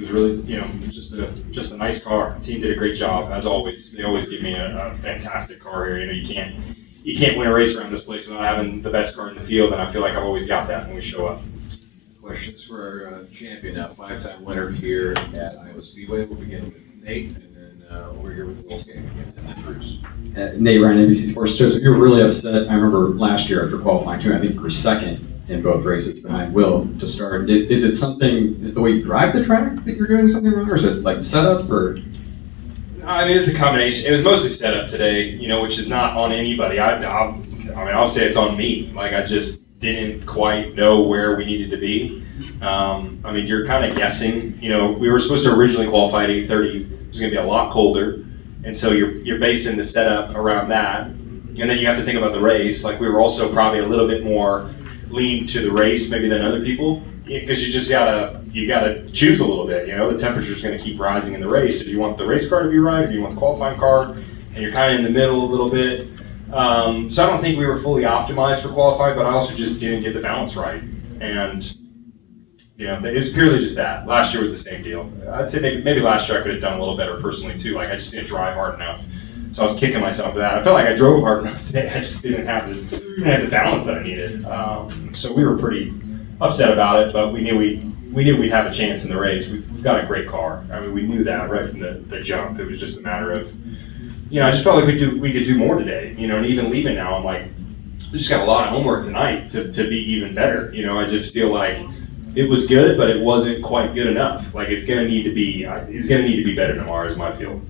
was really, it was just a nice car. The team did a great job, as always. They always give me a fantastic car here. You can't win a race around this place without having the best car in the field, and I feel like I've always got that when we show up. Questions for our champion now, 5-time winner here at Iowa Speedway. We'll begin with Nate, and then over here with Wolfgang and Bruce. Nate Ryan, ABC Sports. Joseph, you were really upset. I remember last year after qualifying too. I think you were second in both races behind Will to start. Is the way you drive the track that you're doing something wrong, or is it like setup, or? I mean, it's a combination. It was mostly set up today, which is not on anybody. I'll say it's on me. Like, I just didn't quite know where we needed to be. You're kind of guessing. We were supposed to originally qualify at 8:30. It was going to be a lot colder, and so you're basing the setup around that. And then you have to think about the race. Like, we were also probably a little bit more lean to the race maybe than other people, because you just gotta choose a little bit. The temperature's going to keep rising in the race. If you want the race car to be right, or do you want the qualifying car, and you're kind of in the middle a little bit. So I don't think we were fully optimized for qualifying, but I also just didn't get the balance right. And it's purely just that. Last year was the same deal. I'd say maybe last year I could have done a little better personally too. Like, I just didn't drive hard enough. So I was kicking myself for that. I felt like I drove hard enough today. I just didn't have the balance that I needed. So we were pretty upset about it, but we knew we'd have a chance in the race. We've got a great car. We knew that right from the jump. It was just a matter of, I just felt like we could do more today. And even leaving now, I'm like, we just got a lot of homework tonight to be even better. I just feel like it was good, but it wasn't quite good enough. Like, it's gonna need to be better tomorrow, is my feel.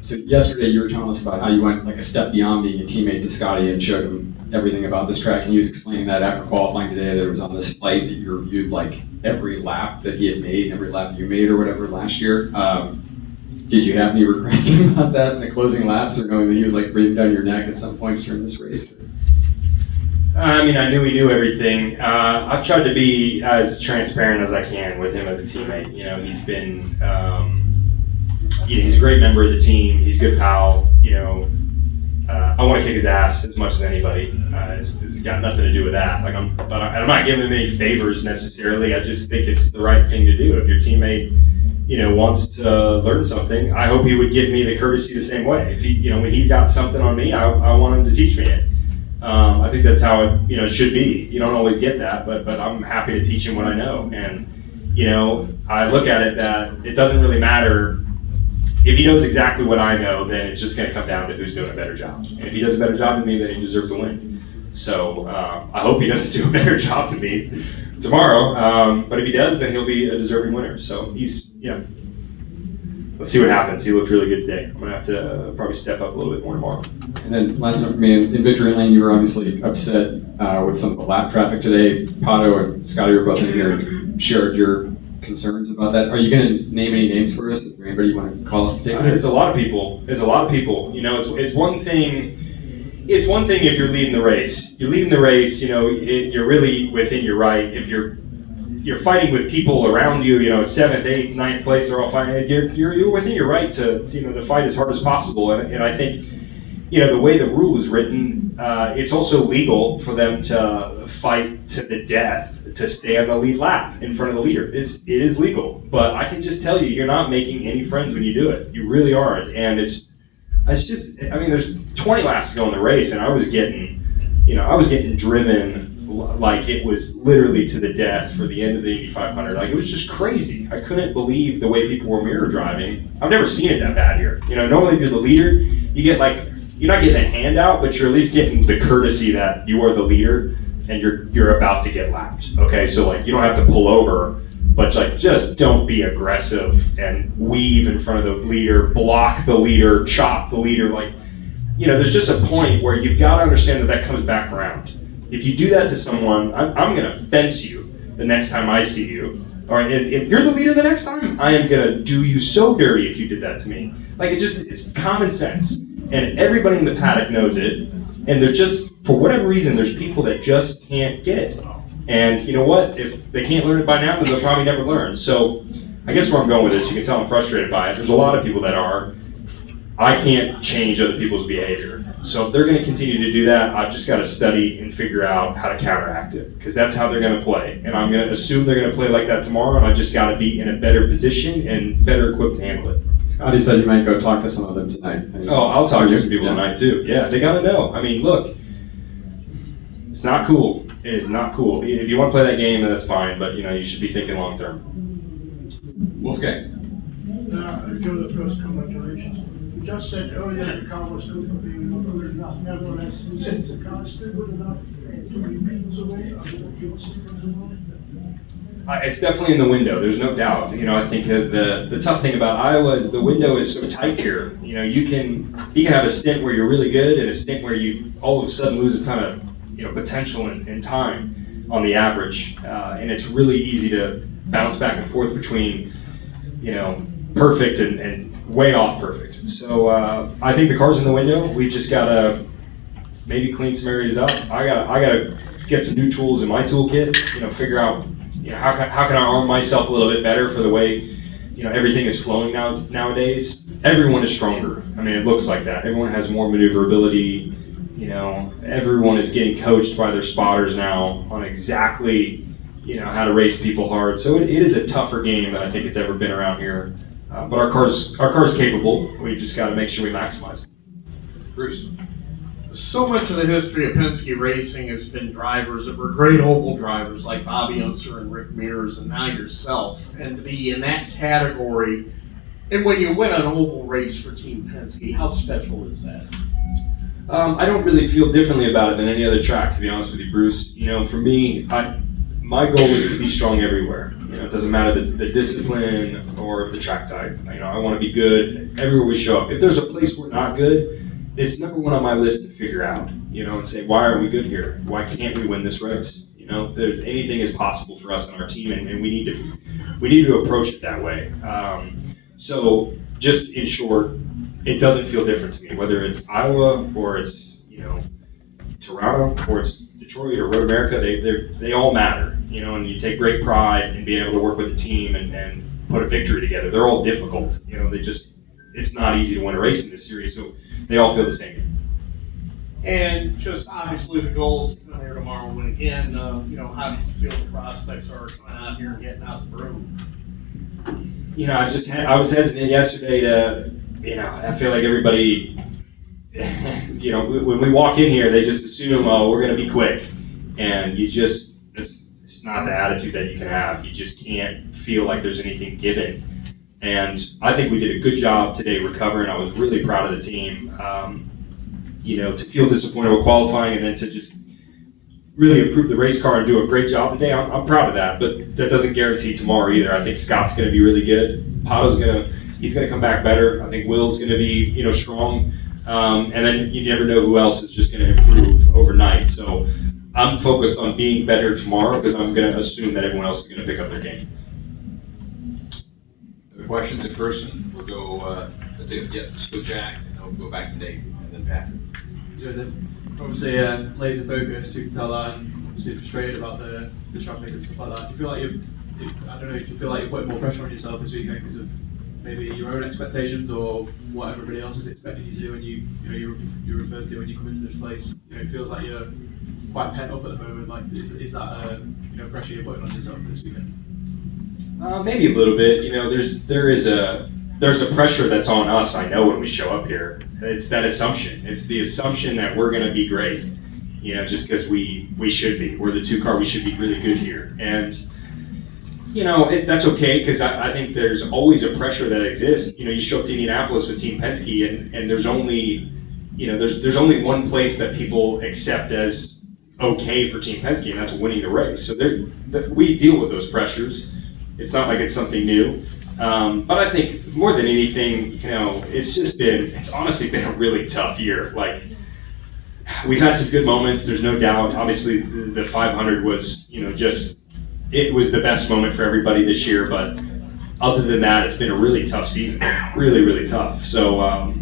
So yesterday you were telling us about how you went like a step beyond being a teammate to Scotty and showed him everything about this track, and he was explaining that after qualifying today that it was on this flight that you reviewed like every lap that he had made and every lap you made or whatever last year. Did you have any regrets about that in the closing laps, or knowing that he was like breathing down your neck at some points during this race? I knew he knew everything. I've tried to be as transparent as I can with him as a teammate. He's been, he's a great member of the team. He's a good pal. I want to kick his ass as much as anybody. It's got nothing to do with that. Like, I'm not giving him any favors necessarily. I just think it's the right thing to do. If your teammate, wants to learn something, I hope he would give me the courtesy the same way. If he, when he's got something on me, I want him to teach me it. I think that's how it should be. You don't always get that, but I'm happy to teach him what I know. And I look at it that it doesn't really matter if he knows exactly what I know. Then it's just going to come down to who's doing a better job. And if he does a better job than me, then he deserves to win. So I hope he doesn't do a better job than me tomorrow. But if he does, then he'll be a deserving winner. So he's let's see what happens. He looked really good today. I'm going to have to probably step up a little bit more tomorrow. And then last note for me, in victory lane, you were obviously upset with some of the lap traffic today. Pato and Scotty were both in here and shared your concerns about that. Are you going to name any names for us? Is there anybody you want to call us? There's a lot of people. It's one thing. It's one thing if you're leading the race. You're leading the race. You're really within your right. If you're fighting with people around you, 7th, 8th, 9th place, they're all fighting. You're within your right to to fight as hard as possible. And I think, the way the rule is written, it's also legal for them to fight to the death to stay on the lead lap in front of the leader. It is legal, but I can just tell you, you're not making any friends when you do it. You really aren't. And it's just, there's 20 laps to go in the race, and I was getting driven like it was literally to the death for the end of the Indy 500. Like, it was just crazy. I couldn't believe the way people were mirror driving. I've never seen it that bad here. Normally if you're the leader, you get you're not getting a handout, but you're at least getting the courtesy that you are the leader and you're about to get lapped. Okay, so you don't have to pull over, but just don't be aggressive and weave in front of the leader, block the leader, chop the leader. There's just a point where you've got to understand that comes back around. If you do that to someone, I'm going to fence you the next time I see you. Or if you're the leader the next time, I am going to do you so dirty if you did that to me. It's common sense. And everybody in the paddock knows it. And they're just, for whatever reason, there's people that just can't get it. And you know what? If they can't learn it by now, then they'll probably never learn. So I guess where I'm going with this, you can tell I'm frustrated by it. There's a lot of people that are. I can't change other people's behavior. So if they're going to continue to do that, I've just got to study and figure out how to counteract it, because that's how they're going to play. And I'm going to assume they're going to play like that tomorrow, and I just got to be in a better position and better equipped to handle it. Scotty said you might go talk to some of them tonight. Oh, I'll talk to some people tonight too. Yeah, they got to know. I mean, look, it's not cool. It is not cool. If you want to play that game, then that's fine, but you should be thinking long term. Wolfgang. Joseph, first, congratulations. You just said earlier the car was good enough. Nevertheless, you said the car is still good enough to be beaten away. It's definitely in the window. There's no doubt. I think the tough thing about Iowa is the window is so tight here. You can have a stint where you're really good and a stint where you all of a sudden lose a ton of potential and time on the average, and it's really easy to bounce back and forth between perfect and way off perfect. So I think the car's in the window. We just gotta maybe clean some areas up. I gotta get some new tools in my toolkit. Figure out how can I arm myself a little bit better for the way everything is flowing nowadays. Everyone is stronger. I mean, it looks like that. Everyone has more maneuverability. Everyone is getting coached by their spotters now on exactly how to race people hard. So it is a tougher game than I think it's ever been around here. But our car's capable. We just got to make sure we maximize it. Bruce. So much of the history of Penske racing has been drivers that were great oval drivers like Bobby Unser and Rick Mears and now yourself. And to be in that category, and when you win an oval race for Team Penske, how special is that? I don't really feel differently about it than any other track, to be honest with you, Bruce. For me, my goal is to be strong everywhere. It doesn't matter the discipline or the track type. I want to be good everywhere we show up. If there's a place we're not good, it's number one on my list to figure out, and say, why are we good here? Why can't we win this race? Anything is possible for us and our team, and we need to approach it that way. So just in short, it doesn't feel different to me, whether it's Iowa or it's Toronto or it's Detroit or Road America. They all matter, and you take great pride in being able to work with a team and put a victory together. They're all difficult, it's not easy to win a race in this series, so they all feel the same. And just obviously the goal is to come here tomorrow and win again. How do you feel the prospects are coming out here and getting out the broom? I was hesitant yesterday to, I feel like everybody, when we walk in here, they just assume, oh, we're going to be quick. And it's not the attitude that you can have. You just can't feel like there's anything given. And I think we did a good job today recovering. I was really proud of the team. To feel disappointed with qualifying and then to just really improve the race car and do a great job today, I'm proud of that. But that doesn't guarantee tomorrow either. I think Scott's going to be really good. Pato's he's going to come back better. I think Will's going to be strong. And then you never know who else is just going to improve overnight. So I'm focused on being better tomorrow because I'm going to assume that everyone else is going to pick up their game. Other questions in person? We'll go, let's go Jack, and then we'll go back to Nate, and then Patrick. Joseph, obviously laser focused, you can tell that, and obviously frustrated about the traffic and stuff like that. Do you feel like I don't know if you feel like you're putting more pressure on yourself this weekend because of maybe your own expectations or what everybody else is expecting you to do, and you refer to when you come into this place. It feels like you're quite pent up at the moment. Like, is that pressure you're putting on yourself this weekend? Maybe a little bit. There's a pressure that's on us. I know when we show up here, it's that assumption. It's the assumption that we're going to be great. Just because we should be. We're the two car. We should be really good here, and that's okay because I think there's always a pressure that exists. You show up to Indianapolis with Team Penske, and there's only there's only one place that people accept as okay for Team Penske, and that's winning the race. So we deal with those pressures. It's not like it's something new. But I think more than anything, it's honestly been a really tough year. Like, we've had some good moments, there's no doubt. Obviously, the 500 was, it was the best moment for everybody this year. But other than that, it's been a really tough season. Really, really tough. So,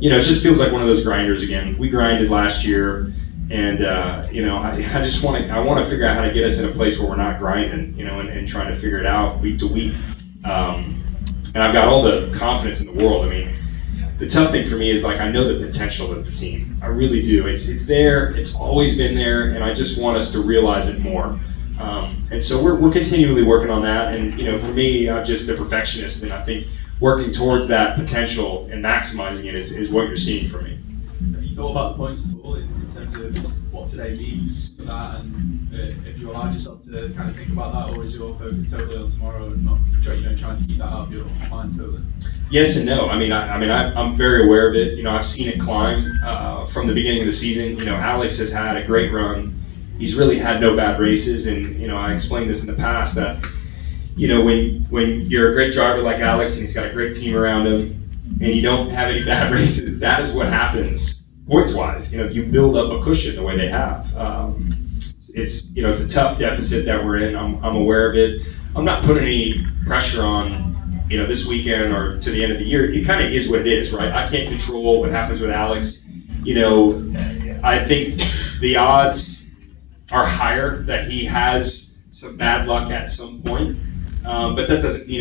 it just feels like one of those grinders again. We grinded last year. And I just want to figure out how to get us in a place where we're not grinding, and trying to figure it out week to week. And I've got all the confidence in the world. I mean, the tough thing for me is like I know the potential of the team. I really do. It's there. It's always been there, and I just want us to realize it more. And so we're continually working on that. And for me, I'm just a perfectionist, and I think working towards that potential and maximizing it is what you're seeing from me. Have you thought about the points at all in terms of what today means for that, and if you allowed yourself to kind of think about that, or is your focus totally on tomorrow and not trying to keep that out of your mind totally? Yes and no. I'm very aware of it. I've seen it climb from the beginning of the season. Alex has had a great run. He's really had no bad races, and I explained this in the past that when you're a great driver like Alex and he's got a great team around him, and you don't have any bad races, that is what happens points-wise. You build up a cushion the way they have. It's a tough deficit that we're in. I'm aware of it. I'm not putting any pressure on this weekend or to the end of the year. It kind of is what it is, right? I can't control what happens with Alex. I think the odds are higher that he has some bad luck at some point, but that doesn't mean